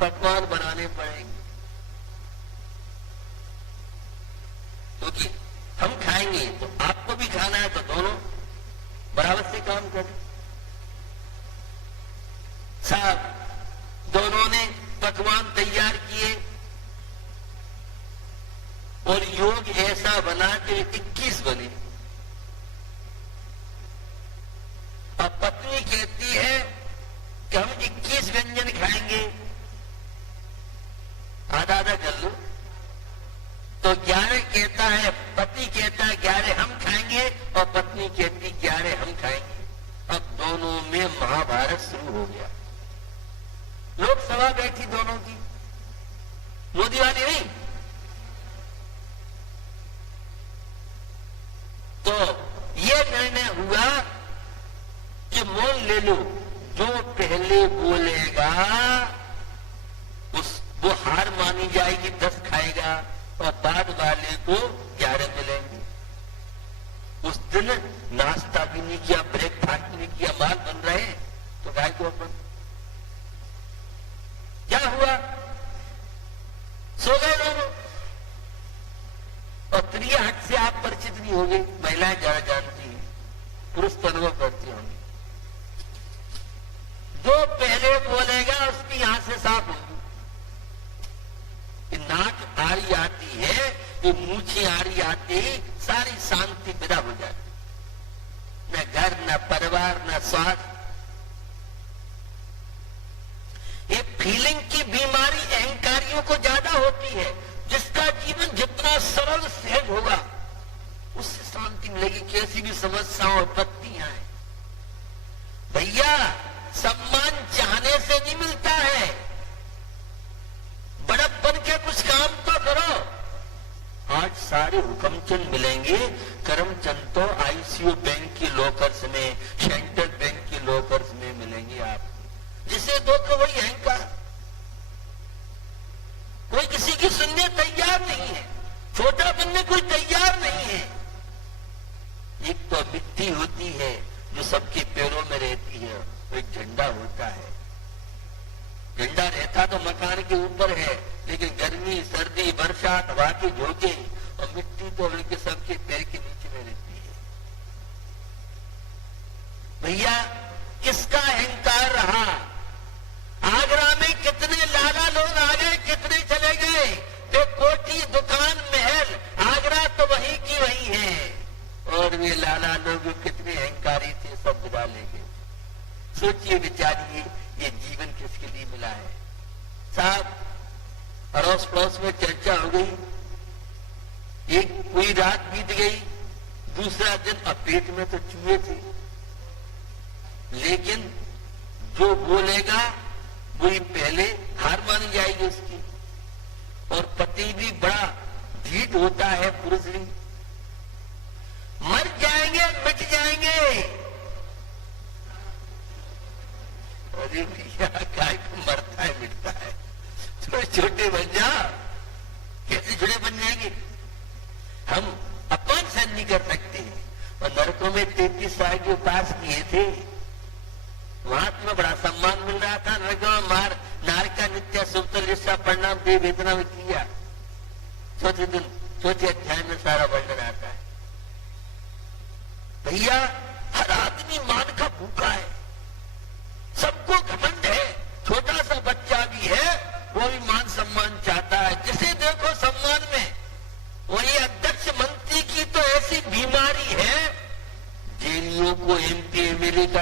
पकवान बनाने पड़ेंगे, क्योंकि हम खाएंगे तो आपको भी खाना है, तो दोनों बराबर से काम करें। साहब दोनों ने पकवान तैयार किए और योग ऐसा बना कि 21 बने। अब पत्नी कहती है कि हम 21 व्यंजन खाएंगे, आधा आधा कर लो। तो 11 कहता है, पति कहता है 11 हम खाएंगे, और पत्नी कहती 11 हम खाएंगे। अब दोनों में महाभारत शुरू हो गया। लोकसभा बैठी दोनों की, मोदी वाली नहीं। तो ये निर्णय हुआ कि मोल ले लो, जो पहले बोलेगा वो हार मानी जाएगी, 10 खाएगा, और बाद वाले को 11 मिलेंगे। उस दिन नाश्ता भी नहीं किया, ब्रेकफास्ट नहीं किया, माल बन रहे, तो गाय को अपन क्या हुआ? सो गए दोनों। और प्रिय हट से आप परिचित नहीं होंगे, महिलाएं ज्यादा जानती हैं, पुरुष तो अनुभव करती होंगी। जो पहले बोलेगा उसकी यहां से साफ होगी। नाक आड़ी आती है, ये मूछी आड़ी आती, सारी शांति विदा हो जाती। न घर, न परिवार, न स्वास्थ्य। ये फीलिंग की बीमारी अहंकारियों को ज्यादा होती है। जिसका जीवन जितना सरल सहज होगा उससे शांति मिलेगी। कैसी भी समस्याओं उत्पत्ति आए, भैया सम्मान चाहने से नहीं मिलता है। बड़क बन के कुछ काम तो करो। आज सारे हुक्मचंद मिलेंगे, करमचंद तो आईसीयू बैंक के लॉकर्स में, सेंट्रल बैंक के लॉकर्स में मिलेंगे आप। जिसे दो तो वही अहंकार। कोई किसी की सुनने तैयार नहीं है, छोटा बनने कोई तैयार नहीं है। एक तो मिट्टी होती है जो सबके पैरों में रहती है, एक झंडा होता है। झंडा रहता तो मकान के ऊपर है, लेकिन गर्मी, सर्दी, बरसात, हवा के झोंके, और मिट्टी तो उनके सबके पैर के नीचे में रहती है। भैया किसका अहंकार रहा? आगरा में कितने लाला लोग आ गए, कितने चले गए। वे कोठी, दुकान, महल, आगरा तो वही की वही है। और वे लाला लोग कितने अहंकारी थे, सब बुला ले गए। सोचिए, विचारिए, ये जीवन किसके लिए मिला है? साहब अड़ोस पड़ोस में चर्चा हो गई। एक पूरी रात बीत गई, दूसरा दिन अब पेट में तो चूहे थे, लेकिन जो बोलेगा वही पहले हार मानी जाएगी उसकी। और पति भी बड़ा ढीठ होता है, पुरुष भी। मर जाएंगे, मिट जाएंगे। अरे भैया काय को मरता है, मिटता है? थोड़े छोटे बन जा। कैसे छोटे बन जाएंगे? हम अपमान सहन नहीं कर सकते। और नरकों में 33 साल के उपास किए थे, वहां तुम्हें बड़ा सम्मान मिल रहा था। मार नार का नित्य सुप्तलिस्सा प्रणाम दे वेदना में किया। चौथे दिन, चौथे अध्याय में सारा वर्णन आता है। भैया हर आदमी मान का भूखा है, सबको घमंड है। छोटा सा बच्चा भी है, वो भी मान सम्मान चाहता है। जिसे देखो सम्मान में। वही अध्यक्ष मंत्री की तो ऐसी बीमारी है, जेलियों को MP MLA का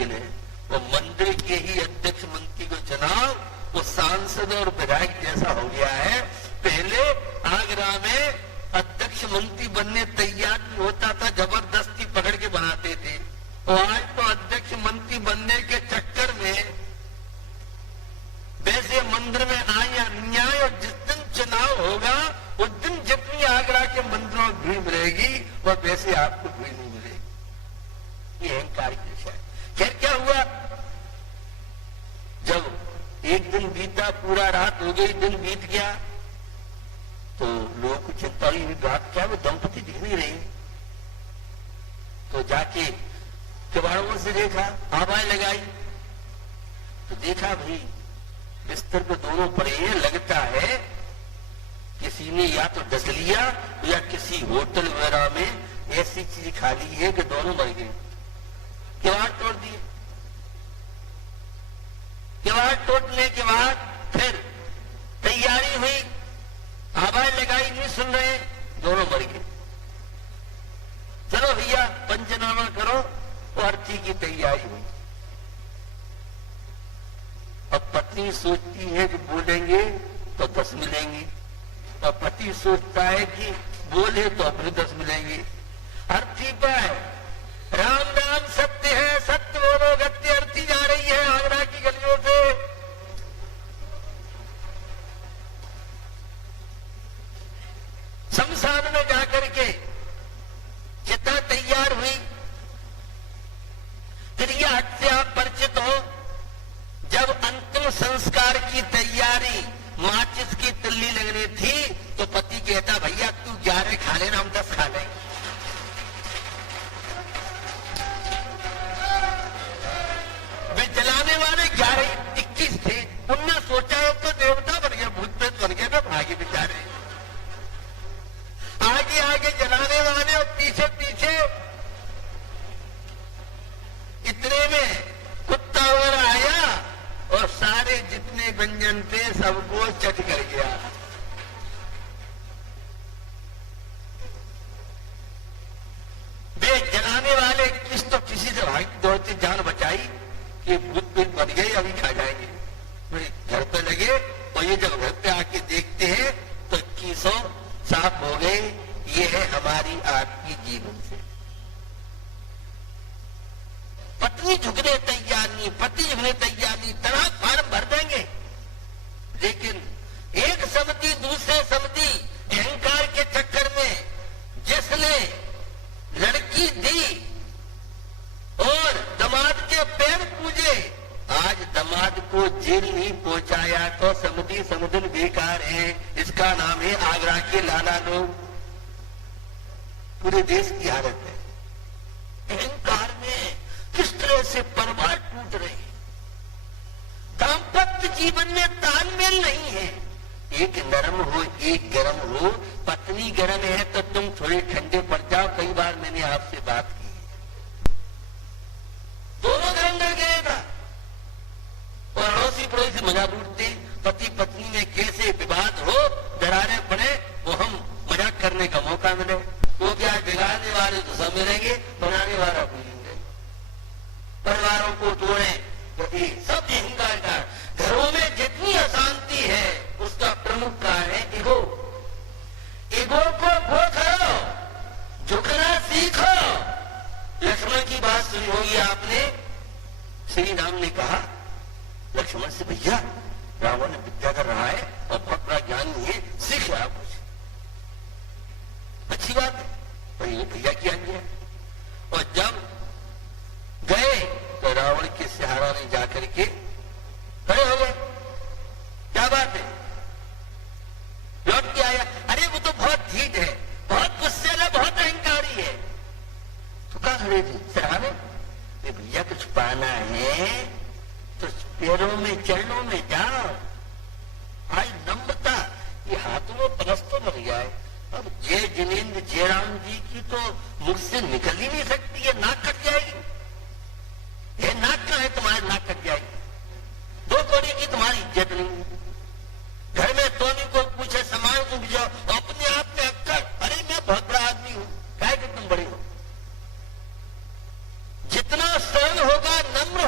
मुश्किल है। वो मंदिर के ही अध्यक्ष मंत्री को चुनाव वो सांसद और विधायक जैसा हो गया है। पहले आगरा में अध्यक्ष मंत्री बनने तैयार नहीं होता था, जबरदस्ती पकड़ के बनाते थे। और आज तो अध्यक्ष मंत्री बनने के चक्कर में वैसे मंदिर में आया न्याय, और जिस दिन चुनाव होगा उस दिन जितनी आगरा के मंदिरों में भीड़ मिलेगी वह वैसे आपको भीड़ नहीं मिलेगी। ये अहंकार की दिशा है। फिर क्या हुआ, जब एक दिन बीता, पूरा रात हो गई, दिन बीत गया, तो लोगों को चिंता हुई, बात क्या, वो दंपति दिख नहीं रही। तो जाके किवाड़ों से देखा, आवाज लगाई, तो देखा भाई बिस्तर पे दोनों पड़े हैं। लगता है किसी ने या तो डस लिया या किसी होटल वगैरह में ऐसी चीज खा ली है कि दोनों मर गए। किवाड़ तोड़ दिए। किवाड़ तोड़ने के बाद फिर तैयारी हुई, आवाज लगाई, नहीं सुन रहे, दोनों मर गए। चलो भैया पंचनामा करो, और अर्थी की तैयारी हुई। अब पत्नी सोचती है कि बोलेंगे तो 10 मिलेंगे, और पति सोचता है कि बोले तो अपने 10 मिलेंगे। अर्थी पर राम नाम सत्य है, सत्य बोलो गत्य। अर्थी जा रही है आगरा की गलियों से। शमशान में जाकर के चिता तैयार हुई। फिर यह हत्या परिचित हो, जब अंतिम संस्कार की तैयारी, माचिस की तिल्ली लगनी थी, तो पति कहता भैया तू 11 खा लेना, हम 10 खा लें। वे जलाने वाले 11-21 थे। उनने सोचा तो देवता बन गया, भूत प्रेत बन गया, वे भागे बेचारे। आगे आगे जलाने वाले और पीछे पीछे। इतने में कुत्ता वगैरह आया और सारे जितने व्यंजन थे सबको चट कर गया। वे जलाने वाले किसी से भाग दौड़ती जान बचाई कि भूत प्रेत बन गए, अभी खा जाएंगे। घर पे लगे, और ये जब घर पे आके देखते हैं तो 2100 साफ हो गए। ये है हमारी आपकी जीवन से। पत्नी झुकने तैयार नहीं, पति झुकने तैयार नहीं, तरह फार्म भर देंगे। लेकिन एक समझी दूसरे समझी, अहंकार के चक्कर में जिसने लड़की दी और दामाद के पैर पूजे, आज दामाद को जेल नहीं पहुंचाया तो समझी समझन बेकार है। इसका नाम है आगरा के लाला लोग। पूरे देश की हालत है। अहंकार में किस तरह से परिवार टूट रहे हैं। दाम्पत्य जीवन में तालमेल नहीं है। एक नरम हो, एक गर्म हो। पत्नी गर्म है तो तुम थोड़े ठंडे पड़ जाओ। कई बार मैंने आपसे बात की, दोनों गर्म कर गया था और अड़ोसी पड़ोसी मजाक उठते। पति पत्नी में कैसे विवाद हो, दरारें पड़े, वो हम मजाक करने का मौका मिले। वो क्या, बिगाड़ने वाले तो सब मिलेंगे, बनाने वाला भूलेंगे। परिवारों को तोड़े, सब अहंकार का। घरों में जितनी अशांति है उसका प्रमुख कारण है ईगो। ईगो को खो करो, झुकना सीखो। लक्ष्मण की बात सुनी होगी आपने। श्री राम ने कहा लक्ष्मण से, भैया रावण विद्या कर रहा है और बहुत बड़ा ज्ञानी है, सीख आप कुछ। अच्छी बात है, भैया की आज्ञा। और जब गए तो रावण के सहारा ने जाकर के खड़े हो गए। क्या बात है, लौट के आया। अरे वो तो बहुत ढीठ है, बहुत गुस्से है, बहुत अहंकारी है। तो कहा खड़े थे सराहने, भैया कुछ पाना है तो पैरों में चरणों में जाओ। आज नम्रता ये हाथों में परस तो लग जाए। अब जय जिनेन्द्र जयराम जी की तो मुझसे निकल ही नहीं सकती है, नाक कट जाएगी। ये नाक का है, तुम्हारी नाक कट जाएगी। 2 कौड़ी की तुम्हारी इज्जत नहीं। घर में तो नहीं कोई पूछे सामान तुम जाओ, अपने आप में अक्कड़, अरे मैं बहुत बड़ा आदमी हूं, क्या कि तुम बड़े हो। जितना सरल होगा, नम्र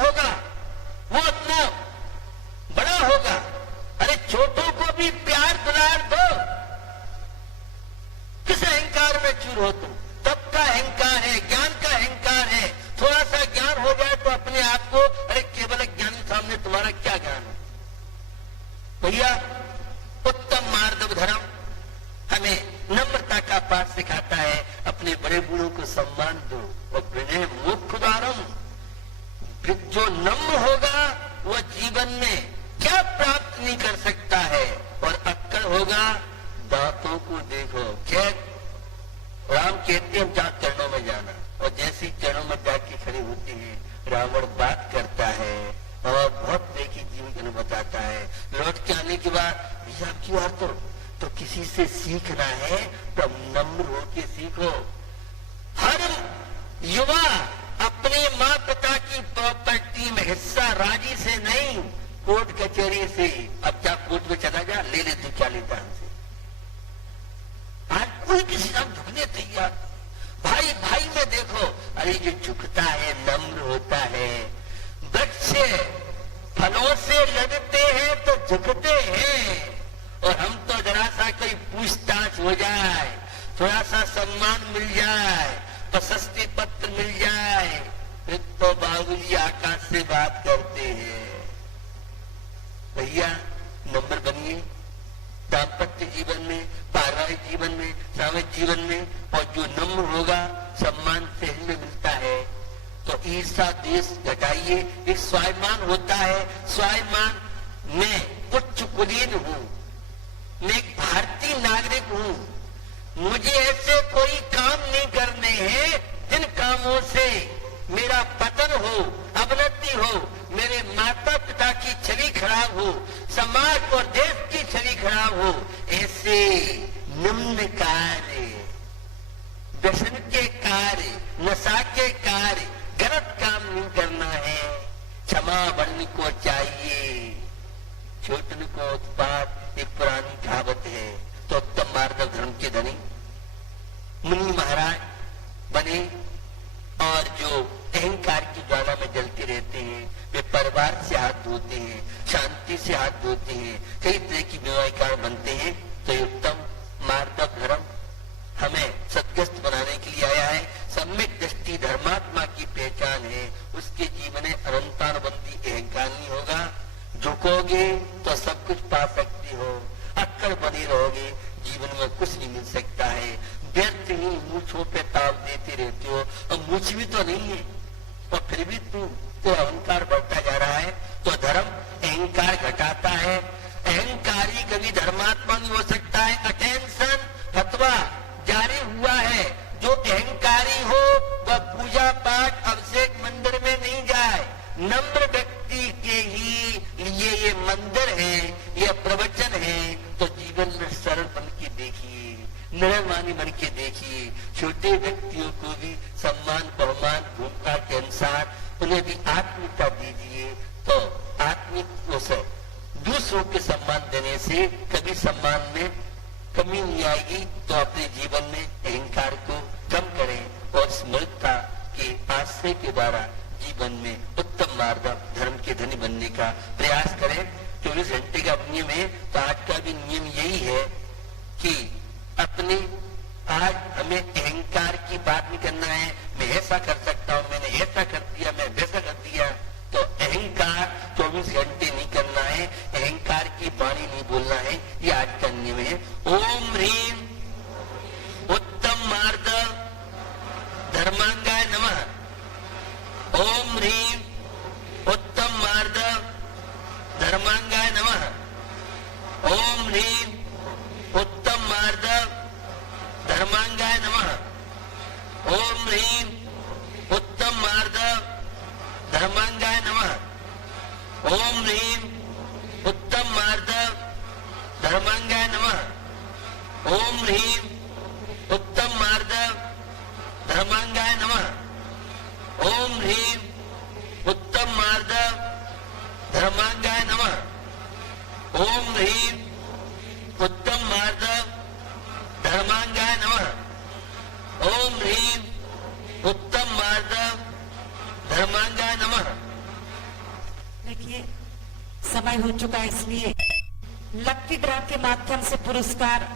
नम्र होगा वह जीवन में क्या प्राप्त नहीं कर सकता है, और अक्कड़ होगा दांतों को देखो। राम कहते हैं चार चरणों में जाना, और जैसे ही चरणों में जाके खड़े होते हैं रावण बात करता है और बहुत देखी जीवन को बताता है। लौट के आने के बाद भैया की बात तो किसी से सीखना है तो नम्र होके सीखो। हर युवा अपने माँ पिता की प्रॉपर्टी में हिस्सा राजी से नहीं, कोर्ट कचहरी से। अब क्या कोर्ट में चला जा, ले ले तू क्या लेता हमसे। आज कोई किसी से झुकने तैयार। भाई भाई में देखो, अरे जो झुकता है नम्र होता है। वृक्ष फलों से लगते हैं तो झुकते हैं, और हम तो जरा सा कोई पूछताछ हो जाए, थोड़ा सा सम्मान मिल जाए, प्रशस्ति पत्र मिल जाए, फिर तो बाबूजी आकाश से बात करते हैं। भैया नंबर बनिए दाम्पत्य जीवन में, पारिवारिक जीवन में, सामाजिक जीवन में, और जो नम्र होगा सम्मान सहज में मिलता है। तो ईर्षा द्वेष घटाइए। एक स्वाभिमान होता है, स्वाभिमान मैं उच्च कुलीन हूँ, मैं एक भारतीय नागरिक हूँ, मुझे ऐसे कोई काम नहीं करने हैं जिन कामों से मेरा पतन हो, अवनति हो, मेरे माता पिता की छवि खराब हो, समाज और देश की छवि खराब हो। ऐसे निम्न कार्य, व्यसन के कार्य, नशा के कार्य, गलत काम नहीं करना है। क्षमा बढ़ने को चाहिए, छोटन को उत्पाद। एक पुरानी कहावत है। तो उत्तम मार्ग धर्म के धनी मुनि महाराज बने, और जो अहंकार की ज्वाला में जलते रहते हैं वे परिवार से हाथ धोते हैं, शांति से हाथ धोते हैं, कई तरह की बीमारी कारण बनते हैं। तो ये उत्तम मार्ग धर्म हमें सदग्रस्त बनाने के लिए आया है। सम्यक दृष्टि धर्मात्मा की पहचान है, उसके जीवन में अनंतानुबंधी अहंकार नहीं होगा। झुकोगे तो सब कुछ पा सकते हो, अक्कड़ बनी रहोगे जीवन में कुछ नहीं मिल सकता है। व्यर्थ ही मूछों पे ताव देते रहते हो, और मूछ भी तो नहीं है, और फिर भी तो अहंकार बढ़ता जा रहा है। तो धर्म अहंकार घटाता है। अहंकारी कभी धर्मात्मा नहीं हो सकता है। अटेंशन फतवा जारी हुआ है, जो अहंकारी हो वह पूजा पाठ अभिषेक मंदिर में नहीं जाए। नम्र व्यक्ति के ही लिए ये मंदिर है, ये प्रवचन है। तो जीवन में सरल बन के देखिए, निर्मानी बन के देखिए। छोटे व्यक्तियों को भी सम्मान बहुमान भूमिका के अनुसार उन्हें भी आत्मिकता दीजिए। तो आत्मिक से दूसरों के सम्मान देने से कभी सम्मान में कमी नहीं आएगी। तो अपने जीवन में अहंकार को कम करें और स्मृतता के आश्रय के द्वारा जीवन में उत्तम मार्ग धर्म के धनी बनने का प्रयास करें। 24 घंटे का नियम है, तो आज का भी नियम यही है कि अपने आज हमें अहंकार की बात नहीं करना है। मैं ऐसा कर सकता हूँ, मैंने ऐसा कर दिया, मैं वैसा कर दिया। तो अहंकार 24 घंटे नहीं करना है, अहंकार की वाणी नहीं बोलना है। ये आज का नियम है। ओम ह्रीम उत्तम मार्ग धर्मांगाय नमः। ओम ह्रीम उत्तम मार्ग धर्मांगाय नमः। ओम ह्रीम उत्तम मार्ग धर्मांगाय नमः। ओम ह्रीम उत्तम मार्ग धर्मांगाय नमः। ओम ह्रीम उत्तम मार्ग धर्मांगाय नमः। ओम ह्रीम उत्तम मार्ग धर्मांगाय नमः। ओम ह्रीम उत्तम मार्ग धर्मांगाय नमः। ओम ह्रीम उत्तम मार्ग धर्मांगाय नमः। ओम ह्रीम उत्तम मार्ग धर्मांगाय नमः। देखिए समय हो चुका है, इसलिए लक्की ड्रा के माध्यम से पुरस्कार